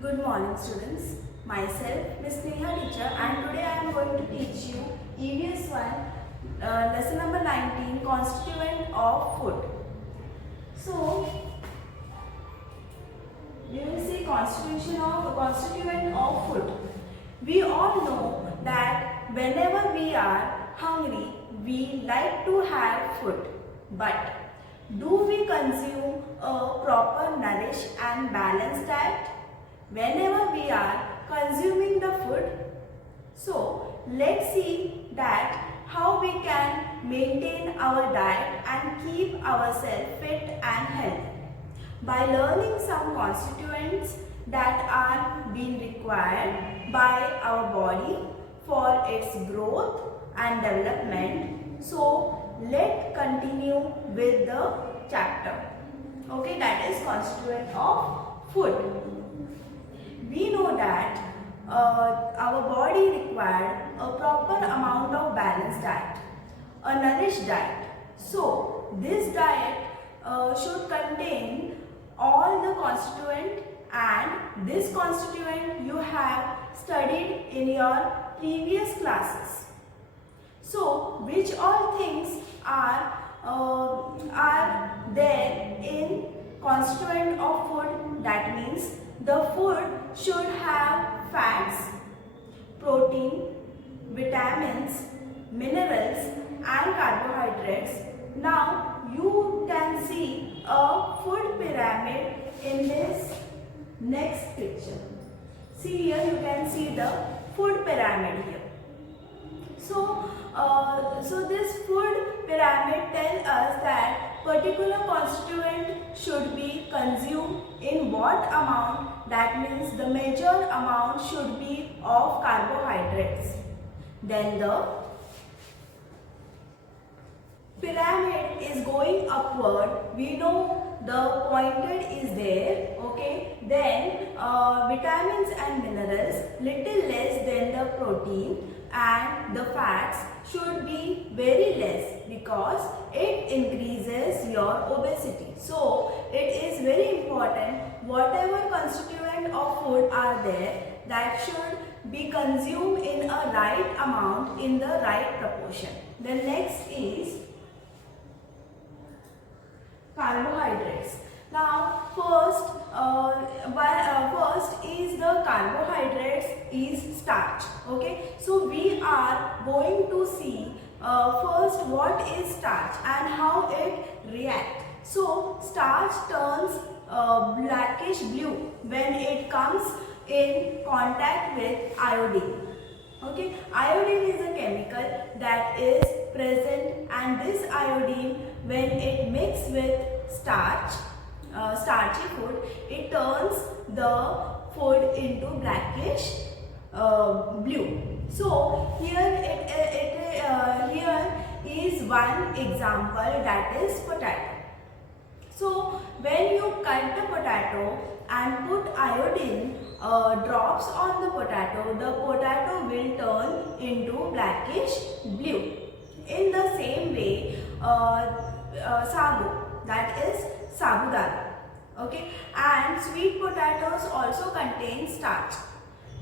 Good morning students. Myself Miss Neha teacher and today I am going to teach you EVS 1 lesson number 19 constituent of food. So we will see constituent of food. We all know that whenever we are hungry we like to have food, but do we consume a proper nourished and balanced diet whenever we are consuming the food? So let's see that how we can maintain our diet and keep ourselves fit and healthy by learning some constituents that are being required by our body for its growth and development. So let's continue with the chapter. Okay, that is constituent of food. We know that our body required a proper amount of balanced diet, a nourished diet. So this diet should contain all the constituent, and this constituent you have studied in your previous classes. So which all things are there in constituent of food? That means the food should have fats, protein, vitamins, minerals and carbohydrates. Now you can see a food pyramid in this next picture. See here, you can see the food pyramid here. So this food pyramid tells us that particular constituent should be consumed in what amount. That means the major amount should be of carbohydrates. Then the pyramid is going upward. We know the pointed is there. Okay. Then vitamins and minerals little less than the protein, and the fats should be very less because it increases your obesity. So it is very important whatever constituent of food are there, that should be consumed in a right amount, in the right proportion. The next is carbohydrates. Now first is the carbohydrates is starch. Okay, so we are going to see first what is starch and how it reacts. So starch turns blackish blue when it comes in contact with iodine. Okay, iodine is a chemical that is present, and this iodine, when it mixes with starch, starchy food, it turns the food into blackish blue. So here here is one example, that is potato. So when you cut the potato and put iodine drops on the potato will turn into blackish blue. In the same way, sagu, that is sabudana. Okay, and sweet potatoes also contain starch.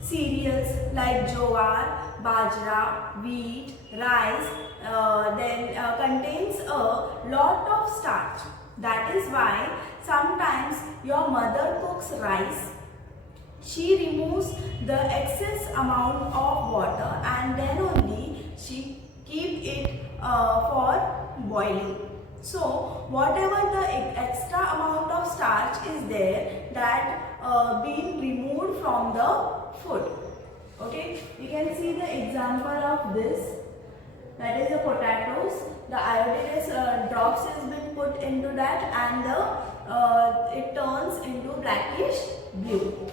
Cereals like jowar, bajra, wheat, rice contains a lot of starch. That is why sometimes your mother cooks rice. She removes the excess amount of water and then only she keep it for boiling. So whatever the extra amount of starch is there, that being removed from the food. Okay, you can see the example of this. That is the potatoes. The iodine drops has been put into that, and it turns into blackish blue.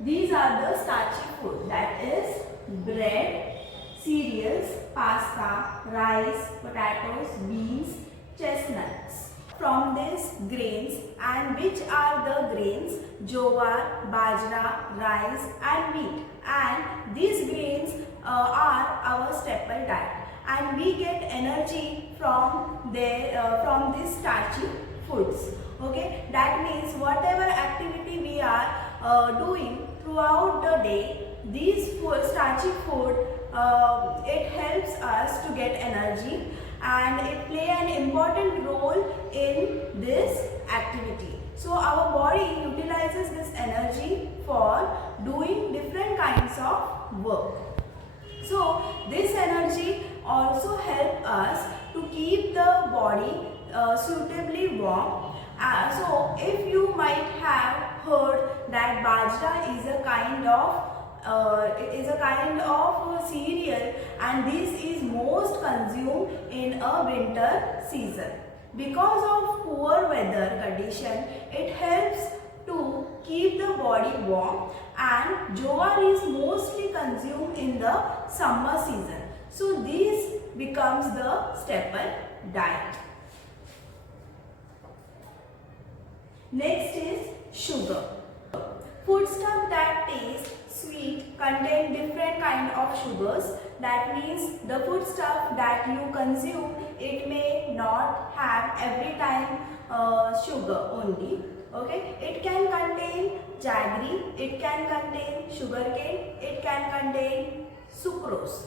These are the starchy food, that is bread, cereals, pasta, rice, potatoes, beans, chestnuts. From these grains, and which are the grains? Jowar, bajra, rice and wheat. And these grains are our staple diet, and we get energy from these starchy foods. Okay, that means whatever doing throughout the day, these starchy food, it helps us to get energy and it play an important role in this activity. So our body utilizes this energy for doing different kinds of work. So this energy also help us to keep the body suitably warm. So if you might have heard that bajra is a kind of cereal, and this is most consumed in a winter season. Because of poor weather condition, it helps to keep the body warm, and jowar is mostly consumed in the summer season. So this becomes the staple diet. Next is sugar. Foodstuff that taste sweet contain different kind of sugars. That means the foodstuff that you consume, it may not have every time sugar only. Okay, it can contain jaggery, it can contain sugarcane, it can contain sucrose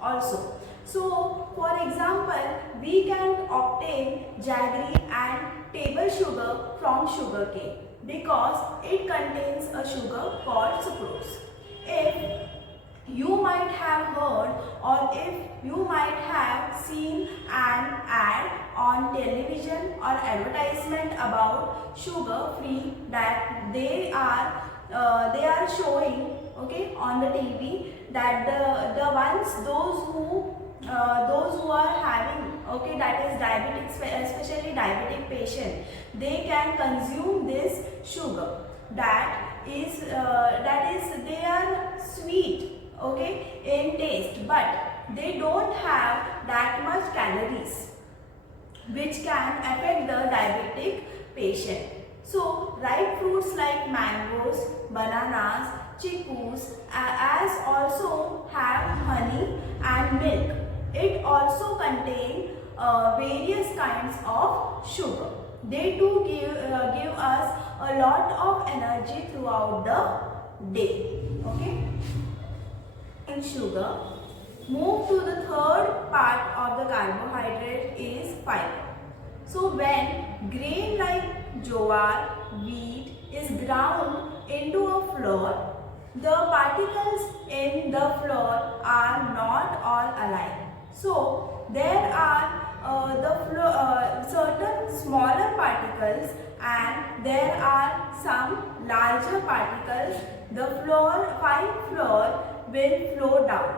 also. So, for example, we can obtain jaggery and table sugar from sugarcane because it contains a sugar called sucrose. If you might have heard, or if you might have seen an ad on television or advertisement about sugar free, that they are showing, okay, on the TV, that those who are having, okay, that is diabetic, especially diabetic patient, they can consume this sugar that is they are sweet, okay, in taste, but they don't have that much calories which can affect the diabetic patient. So ripe fruits like mangoes, bananas, chickus as also have honey and milk. It also contains various kinds of sugar. They do give us a lot of energy throughout the day. Okay. In sugar, move to the third part of the carbohydrate is fiber. So when grain like jowar, wheat is ground into a flour, the particles in the flour are not all alike. So there are certain smaller particles and there are some larger particles. The fine flour will flow down.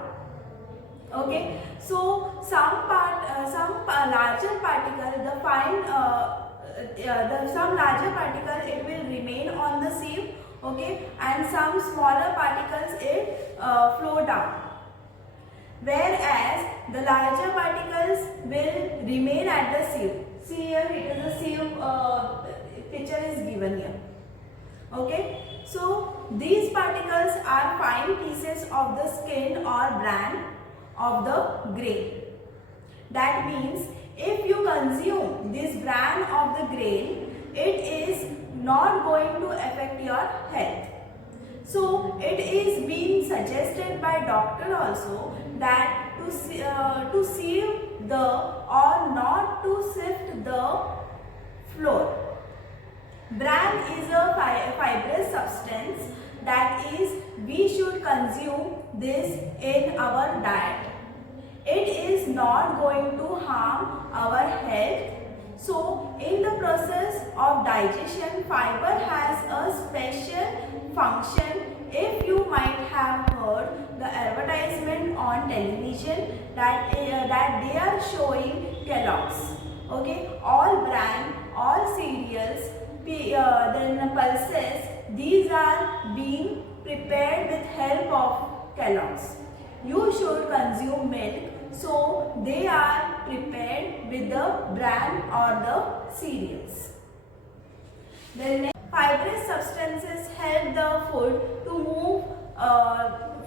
Okay, so some larger particle, some larger particle, it will remain on the sieve, okay, and some smaller particles it flow down. Whereas the larger particles will remain at the sieve. See here, it is a sieve picture is given here. Okay, so these particles are fine pieces of the skin or bran of the grain. That means if you consume this bran of the grain, it is not going to affect your health. So it is being suggested by doctor also that to sieve the or not to sift the flour. Bran is a fibrous substance, that is we should consume this in our diet. It is not going to harm our health. So in the process of digestion, fiber has a special function. If you might have heard the advertisement on television that they are showing Kellogg's, okay, all bran, all cereals, then pulses, these are being prepared with help of Kellogg's. You should consume milk, so they are prepared with the bran or the cereals. Then fibrous substances help the food to move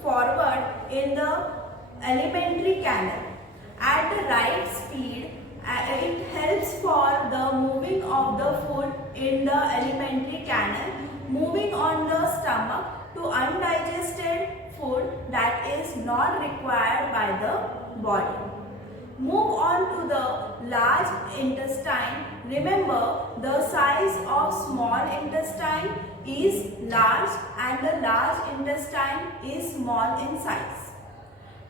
forward in the alimentary canal. At the right speed, it helps for the moving of the food in the alimentary canal moving on the stomach to undigested food that is not required by the body. Move on to the large intestine. Remember, the size of small intestine is large and the large intestine is small in size.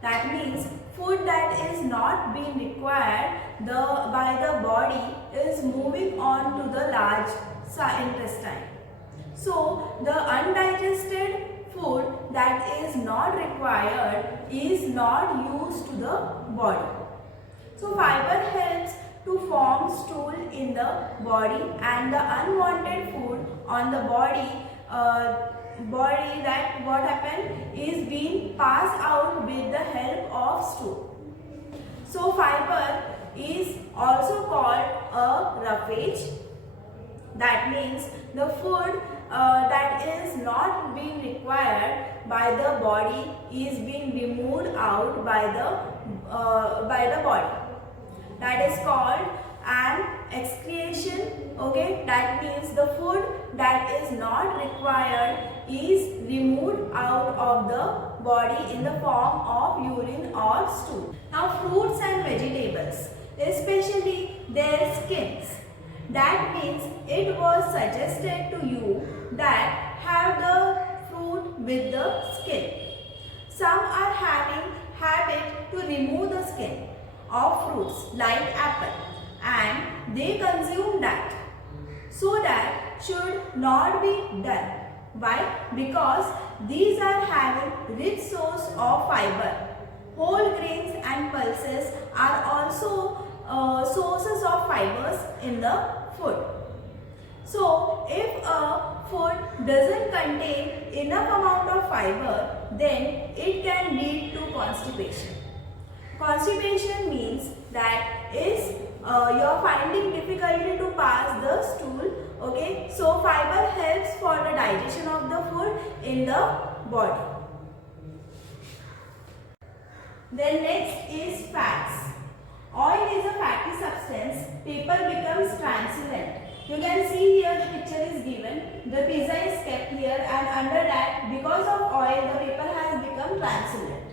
That means food that is not being required by the body is moving on to the large intestine. So, the undigested food that is not required is not used to the body. So, fiber helps to form stool in the body, and the unwanted food on the body that what happened is being passed out with the help of stool. So, fiber is also called a roughage. That means the food that is not being required by the body is being removed out by the body. That is called an excretion. Okay, that means the food that is not required is removed out of the body in the form of urine or stool. Now, fruits and vegetables, especially their skins. That means it was suggested to you that have the fruit with the skin. Some are having habit to remove the skin of fruits like apple, and they consume that. So that should not be done. Why? Because these are having rich source of fiber. Whole grains and pulses are also sources of fibers in the food. So, if a food doesn't contain enough amount of fiber, then it can lead to constipation. Constipation means that is you're finding difficulty to pass the stool. Okay, so fiber helps for the digestion of the food in the body. Then next is fats. Oil is a fatty substance. Paper becomes transparent. You can see here the picture is given. The pizza is kept here, and under that, because of oil, the paper has become transparent.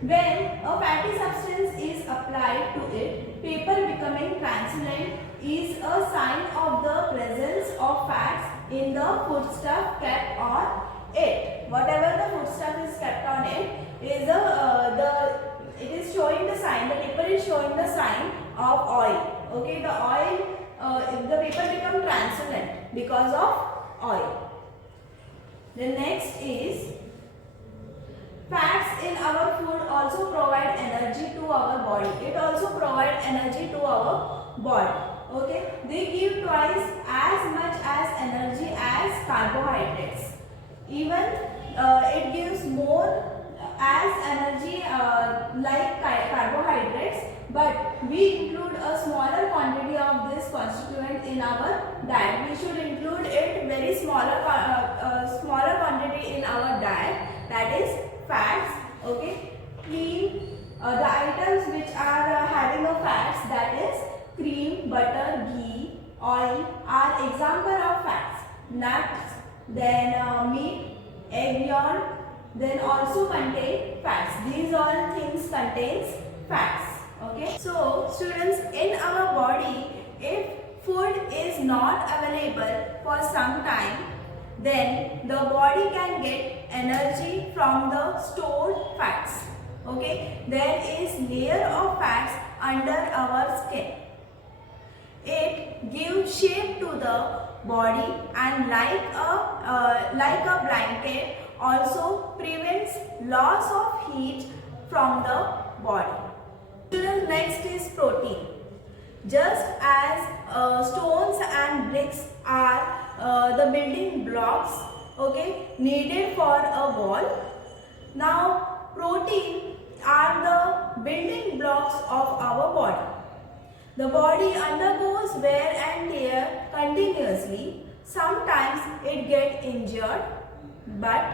When a fatty substance is applied to it, paper becoming transparent is a sign of the presence of fats in the foodstuff kept on it. Whatever the foodstuff is kept on it is it is showing the sign. The paper is showing the sign of oil. Okay, the oil, the paper become transparent because of oil. The next is fats in our food also provide energy to our body. It also provides energy to our body. Okay, they give twice as much as energy as carbohydrates. Even it gives more as energy like carbohydrates, but we include a smaller quantity of this constituent in our diet. We should include it very smaller quantity in our diet, that is fats. Okay, cream, the items which are having a fats, that is cream, butter, ghee, oil are example of fats. Nuts, then meat, egg yolk, then also contain fats. These all things contains fats. Okay. So students, in our body, if food is not available for some time, then the body can get energy from the stored fats. Okay. There is layer of fats under our skin. It gives shape to the body, and like a blanket, also prevents loss of heat from the body. Students, next is protein. Just as stones and bricks are the building blocks, okay, needed for a wall. Now, protein are the building blocks of our body. The body undergoes wear and tear continuously. Sometimes it gets injured, but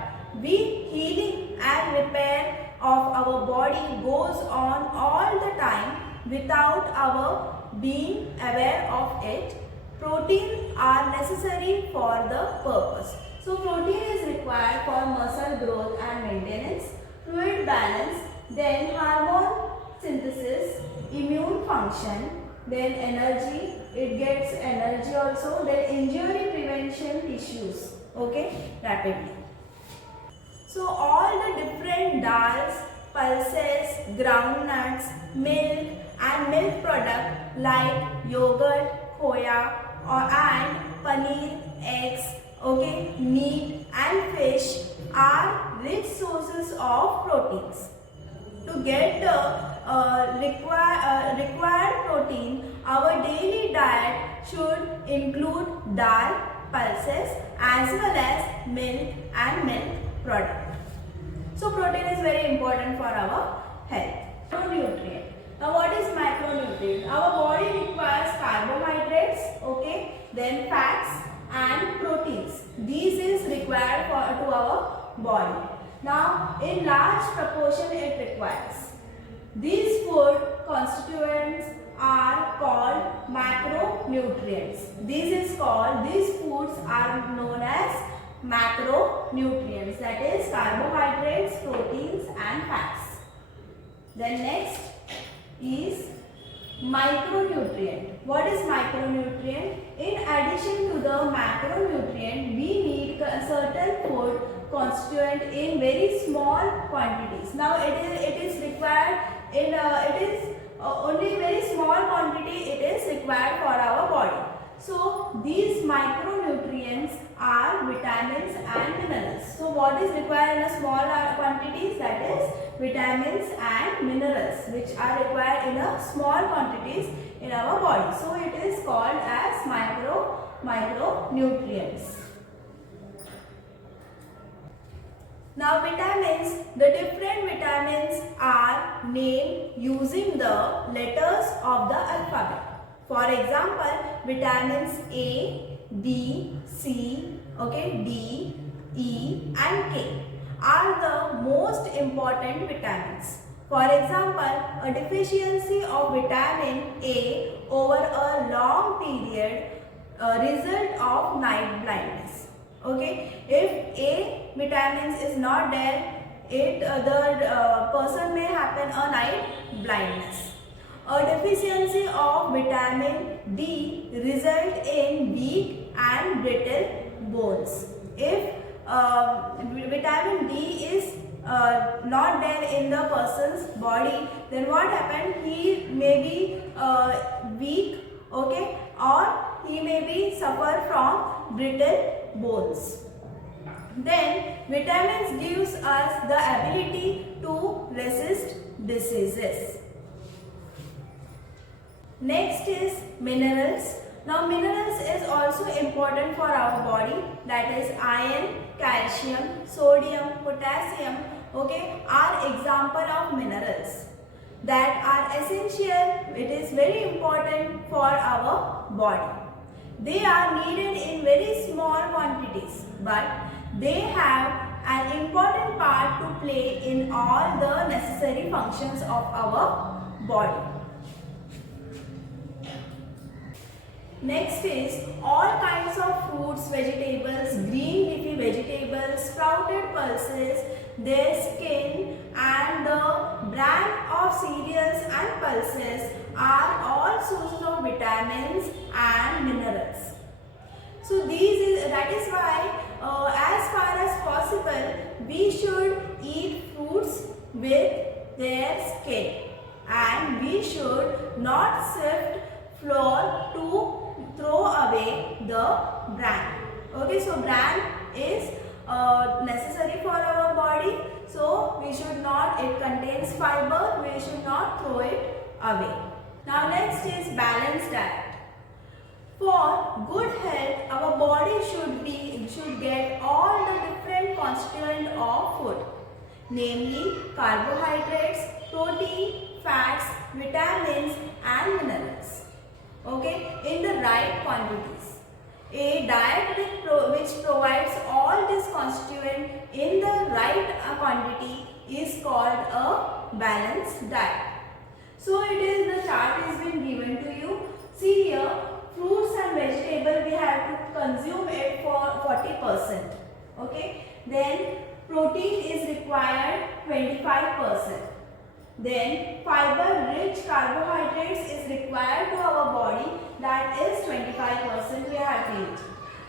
healing and repair of our body goes on all the time without our being aware of it. Protein are necessary for the purpose. So fluid balance, then hormone synthesis, immune function, then energy, it gets energy also, then injury prevention tissues, okay, rapidly. So all the different dals, pulses, groundnuts, milk and milk product like yogurt, khoya and paneer, eggs, okay, meat and fish are rich sources of proteins. To get the required protein, our daily diet should include dal, pulses as well as milk and milk product. So protein is very important for our health. Macronutrient. Now what is macronutrient? Our body requires carbohydrates, okay, then fats and proteins. These is required to our body. Now in large proportion it requires. These food constituents are called macronutrients. These foods are known as macronutrients, that is carbohydrates, proteins and fats. Then next is micronutrient. What is micronutrient? In addition to the macronutrient, we need a certain food constituent in very small quantities. Now it is required in only very small quantity it is required for our body. So these micronutrients are vitamins and minerals. So what is required in a small quantities? That is vitamins and minerals, which are required in a small quantities in our body. So it is called as micronutrients. Now vitamins, the different vitamins are named using the letters of the alphabet. For example, vitamins A, B, C, okay, D, E and K are the most important vitamins. For example, a deficiency of vitamin A over a long period result of night blindness. Okay, if A vitamins is not there, the person may happen a night blindness. A deficiency of vitamin D result in weak and brittle bones. If vitamin D is not there in the person's body, then what happens? He may be weak, okay, or he may be suffer from brittle bones. Then vitamins gives us the ability to resist diseases. Next is minerals. Now minerals is also important for our body, that is iron, calcium, sodium, potassium, okay, are example of minerals that are essential. It is very important for our body. They are needed in very small quantities, but they have an important part to play in all the necessary functions of our body. Next is all kinds of fruits, vegetables, green leafy vegetables, sprouted pulses, their skin and the bran of cereals and pulses are all sources of vitamins and minerals. So that is why as far as possible we should eat fruits with their skin, and we should not sift flour to throw away the bran. Okay, so bran is necessary for our body, so we should not, it contains fiber, we should not throw it away. Now next is balanced diet. For good health, our body should get all the different constituents of food, namely carbohydrates, protein, fats, vitamins and minerals, okay, in the right quantities. A diet which provides all these constituents in the right quantity is called a balanced diet. So the chart has been given to you. See here, fruits and vegetables we have to consume it for 40%. Okay. Then protein is required 25%. Then fiber-rich carbohydrates is required to our body, that is 25% we have to eat.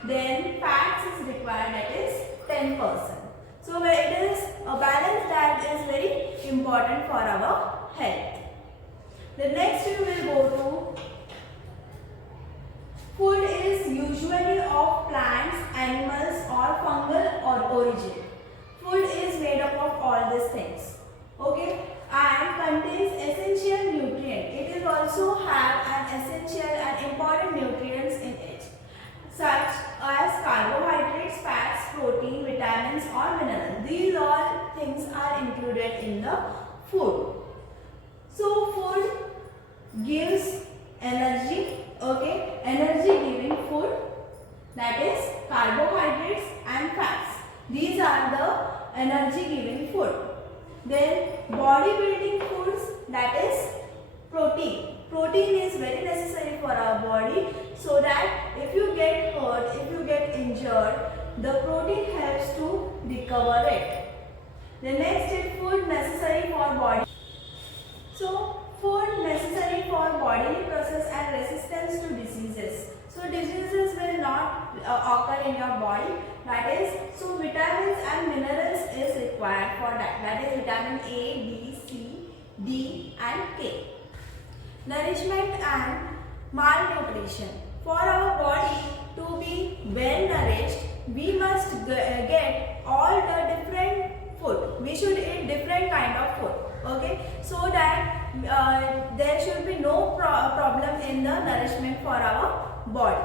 Then fats is required, that is 10%. So it is a balanced diet is very important for our health. The next we will go to food is usually of plants, animals or fungal or origin. Food is made up of all these things. Okay, and contains essential nutrient. It is also have an essential and important nutrients in it, such as carbohydrates, fats, protein, vitamins or minerals. These all things are included in the food. So food gives energy. Okay, energy giving food, that is carbohydrates and fats. These are the energy giving food. Then body building foods, that is protein. Protein is very necessary for our body, so that if you get hurt, if you get injured, the protein helps to recover it. The next is food necessary for body. So food necessary for bodily process and resistance to diseases. So diseases will not occur in your body. That is, so vitamins and minerals is required for that. That is vitamin A, B, C, D and K. Nourishment and malnutrition. For our body to be well nourished, we must get all the different food. We should eat different kind of food. Okay, so that there should be no problem in the nourishment for our body.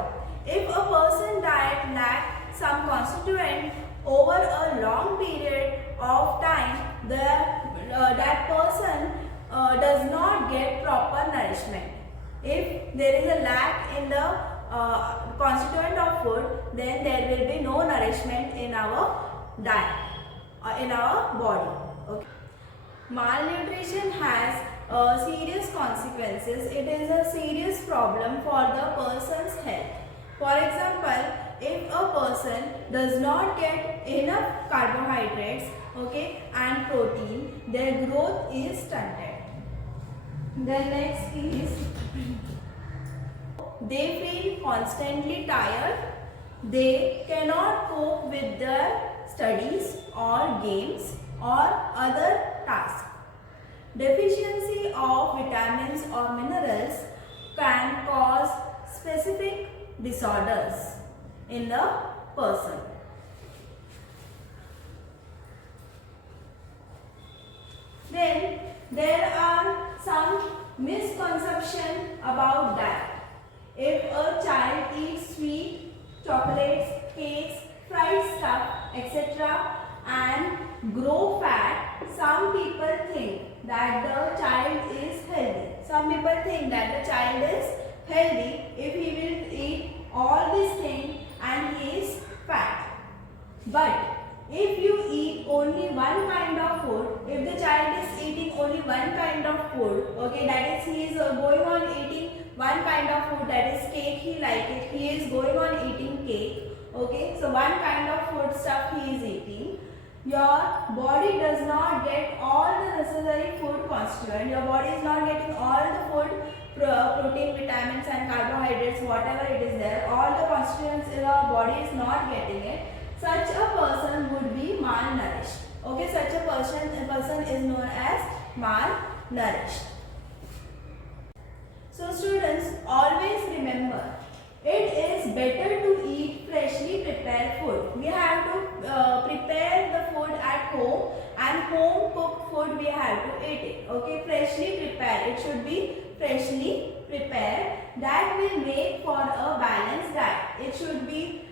If a person diet lacks some constituent over a long period of time, that person does not get proper nourishment. If there is a lack in the constituent of food, then there will be no nourishment in our diet, in our body. Okay. Malnutrition has serious consequences. It is a serious problem for the person's health. For example, if a person does not get enough carbohydrates, okay, and protein, their growth is stunted. Then next is they feel constantly tired. They cannot cope with their studies or games or other tasks. Deficiency of vitamins or minerals can cause specific disorders in the person. Then there are some misconceptions about diet. If a child eats sweet, chocolates, cakes, fried stuff, etc. and grow fat, some people think that the child is healthy. Some people think that the child is healthy if he will eat all these things and he is fat. But if you eat only one kind of food, if the child is eating only one kind of food, okay, that is he is going on eating one kind of food, that is cake, he like it, he is going on eating cake, okay, so one kind of food stuff he is eating, your body does not get all the necessary food constituent, your body is not getting all the food, protein, vitamins and carbohydrates, whatever it is there, all the constituents in our body is not getting it. Such a person would be malnourished. Okay, such a person is known as malnourished. So students, always remember, it is better to eat freshly prepared food. We have to prepare the food at home, and home cooked food we have to eat it. Okay, freshly prepared. It should be freshly prepared. That will make for a balanced diet. It should be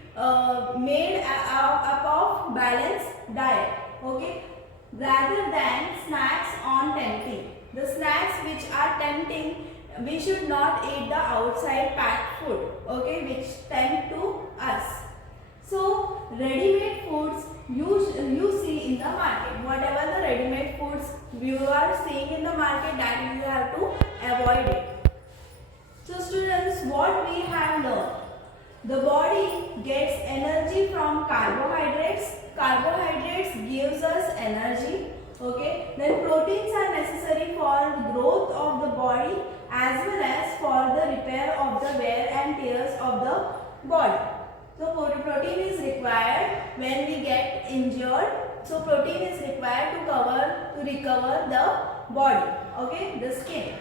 made up of balanced diet, okay, rather than snacks on tempting. The snacks which are tempting, we should not eat the outside packed food, okay, which tempt to us. So ready-made foods you see in the market, whatever the ready-made foods you are seeing in the market, that you have to avoid it. So students, what we have learned, the body gets energy from carbohydrates. Carbohydrates gives energy. Okay, then proteins are necessary for the growth of the body as well as for the repair of the wear and tears of the body. So protein is required when we get injured. So protein is required to recover the body. Okay, the skin.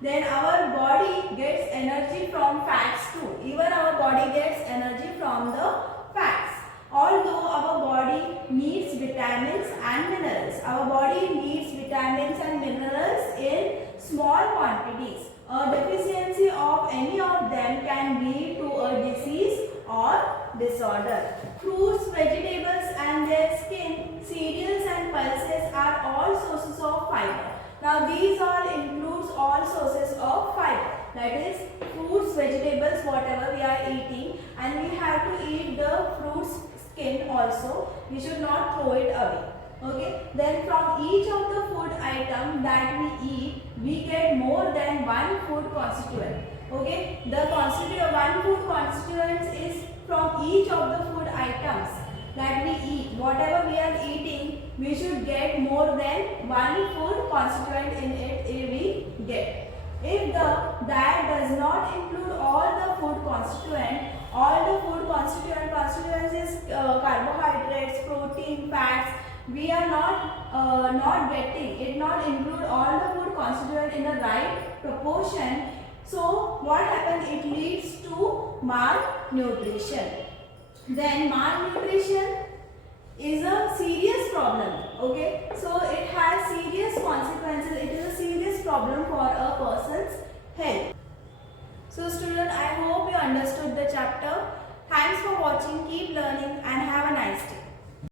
Then our body gets energy from fats too. Even our body gets energy from the fats. Although our body needs vitamins and minerals, our body needs vitamins and minerals in small quantities. A deficiency of any of them can lead to a disease or disorder. Fruits, vegetables and their skin, cereals and pulses are all sources of fiber. Now these all includes all sources of fiber. That is fruits, vegetables, whatever we are eating, and we have to eat the fruits skin also. We should not throw it away. Okay. Then from each of the food item that we eat, we get more than one food constituent. Okay. The one food constituent is from each of the food items that we eat. Whatever we are eating, we should get more than one food constituent in it if we get. If the diet does not include all the food constituents is carbohydrates, protein, fats, we are not getting it, not include all the food constituents in the right proportion. So what happens? It leads to malnutrition. Then malnutrition is a serious problem. Okay, so it has serious consequences. It is a serious problem for a person's health. So student, I hope you understood the chapter. Thanks for watching. Keep learning and have a nice day.